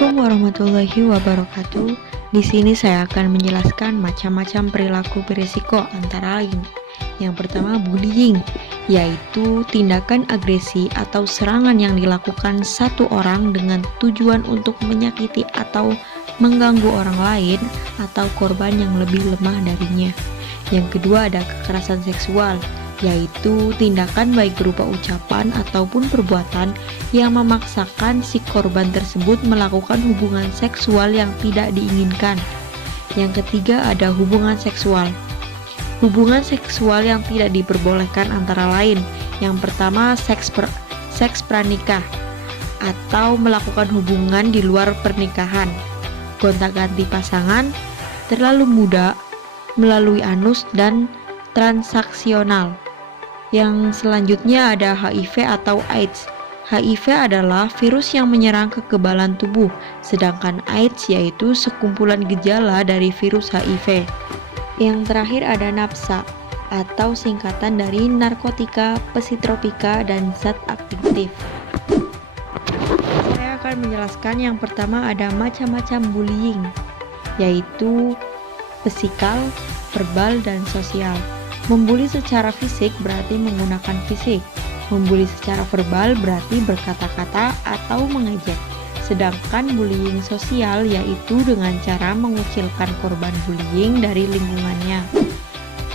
Assalamualaikum warahmatullahi wabarakatuh. Di sini saya akan menjelaskan macam-macam perilaku berisiko antara lain. Yang pertama, bullying, yaitu tindakan agresi atau serangan yang dilakukan satu orang dengan tujuan untuk menyakiti atau mengganggu orang lain atau korban yang lebih lemah darinya. Yang kedua ada kekerasan seksual, yaitu tindakan baik berupa ucapan ataupun perbuatan yang memaksakan si korban tersebut melakukan hubungan seksual yang tidak diinginkan. Yang ketiga ada hubungan seksual. Hubungan seksual yang tidak diperbolehkan antara lain. Yang pertama seks pranikah atau melakukan hubungan di luar pernikahan, gonta-ganti pasangan, terlalu muda, melalui anus, dan transaksional. Yang selanjutnya ada HIV atau AIDS. HIV adalah virus yang menyerang kekebalan tubuh, sedangkan AIDS yaitu sekumpulan gejala dari virus HIV. Yang terakhir ada NAPSA atau singkatan dari narkotika, psikotropika, dan zat aktif. Saya akan menjelaskan yang pertama ada macam-macam bullying, yaitu fisikal, verbal, dan sosial. Membuli secara fisik berarti menggunakan fisik. Membuli secara verbal berarti berkata-kata atau mengejek. Sedangkan bullying sosial yaitu dengan cara mengucilkan korban bullying dari lingkungannya.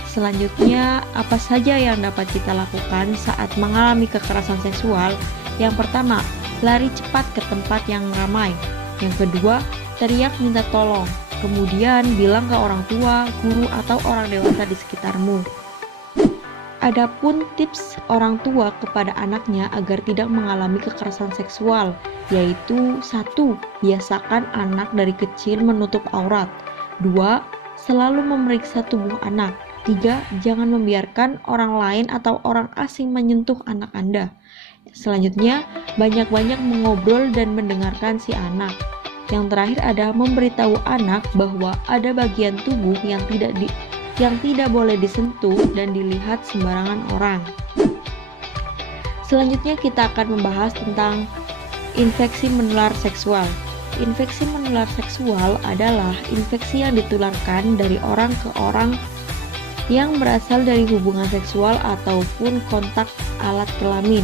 Selanjutnya, apa saja yang dapat kita lakukan saat mengalami kekerasan seksual? Yang pertama, lari cepat ke tempat yang ramai. Yang kedua, teriak minta tolong. Kemudian bilang ke orang tua, guru, atau orang dewasa di sekitarmu. Adapun tips orang tua kepada anaknya agar tidak mengalami kekerasan seksual, yaitu 1. Biasakan anak dari kecil menutup aurat. 2. Selalu memeriksa tubuh anak. 3. Jangan membiarkan orang lain atau orang asing menyentuh anak Anda. Selanjutnya, banyak-banyak mengobrol dan mendengarkan si anak. Yang terakhir ada memberitahu anak bahwa ada bagian tubuh yang tidak boleh disentuh dan dilihat sembarangan orang. Selanjutnya kita akan membahas tentang infeksi menular seksual. Infeksi menular seksual adalah infeksi yang ditularkan dari orang ke orang yang berasal dari hubungan seksual ataupun kontak alat kelamin.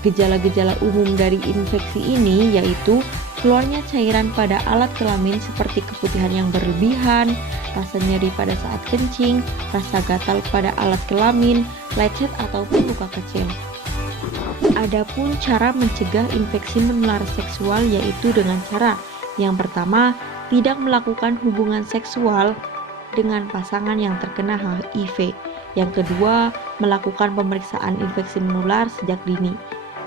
Gejala-gejala umum dari infeksi ini yaitu keluarnya cairan pada alat kelamin seperti keputihan yang berlebihan, rasa nyeri pada saat kencing, rasa gatal pada alat kelamin, lecet ataupun luka kecil. Adapun cara mencegah infeksi menular seksual yaitu dengan cara yang pertama, tidak melakukan hubungan seksual dengan pasangan yang terkena HIV. Yang kedua, melakukan pemeriksaan infeksi menular sejak dini.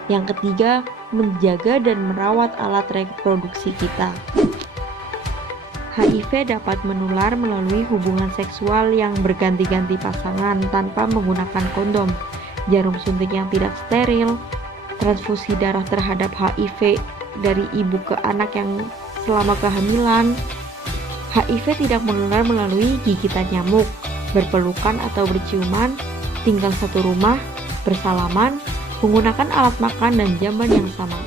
Yang ketiga, menjaga dan merawat alat reproduksi kita. HIV dapat menular melalui hubungan seksual yang berganti-ganti pasangan tanpa menggunakan kondom, jarum suntik yang tidak steril, transfusi darah terhadap HIV dari ibu ke anak yang selama kehamilan. HIV tidak menular melalui gigitan nyamuk, berpelukan atau berciuman, tinggal satu rumah, bersalaman, menggunakan alat makan dan jamban yang sama.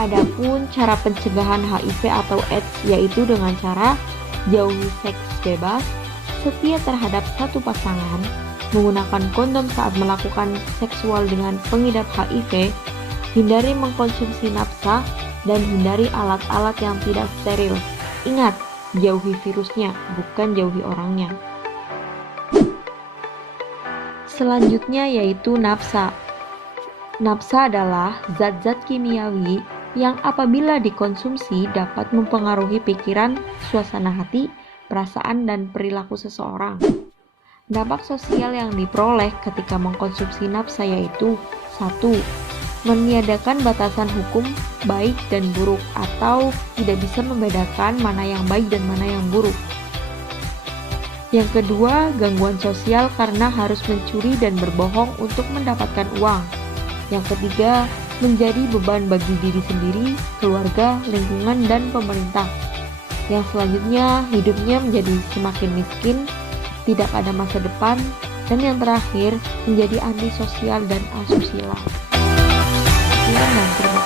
Adapun cara pencegahan HIV atau AIDS yaitu dengan cara jauhi seks bebas, setia terhadap satu pasangan, menggunakan kondom saat melakukan seksual dengan pengidap HIV, hindari mengkonsumsi nafsa, dan hindari alat-alat yang tidak steril. Ingat, jauhi virusnya, bukan jauhi orangnya. Selanjutnya yaitu nafsa. Nafsa adalah zat-zat kimiawi yang apabila dikonsumsi dapat mempengaruhi pikiran, suasana hati, perasaan, dan perilaku seseorang. Dampak sosial yang diperoleh ketika mengkonsumsi nafsa yaitu 1. Meniadakan batasan hukum baik dan buruk atau tidak bisa membedakan mana yang baik dan mana yang buruk. Yang kedua, gangguan sosial karena harus mencuri dan berbohong untuk mendapatkan uang. Yang ketiga, menjadi beban bagi diri sendiri, keluarga, lingkungan, dan pemerintah. Yang selanjutnya, hidupnya menjadi semakin miskin, tidak ada masa depan, dan yang terakhir, menjadi antisosial dan asusila. Sekian dan terima kasih.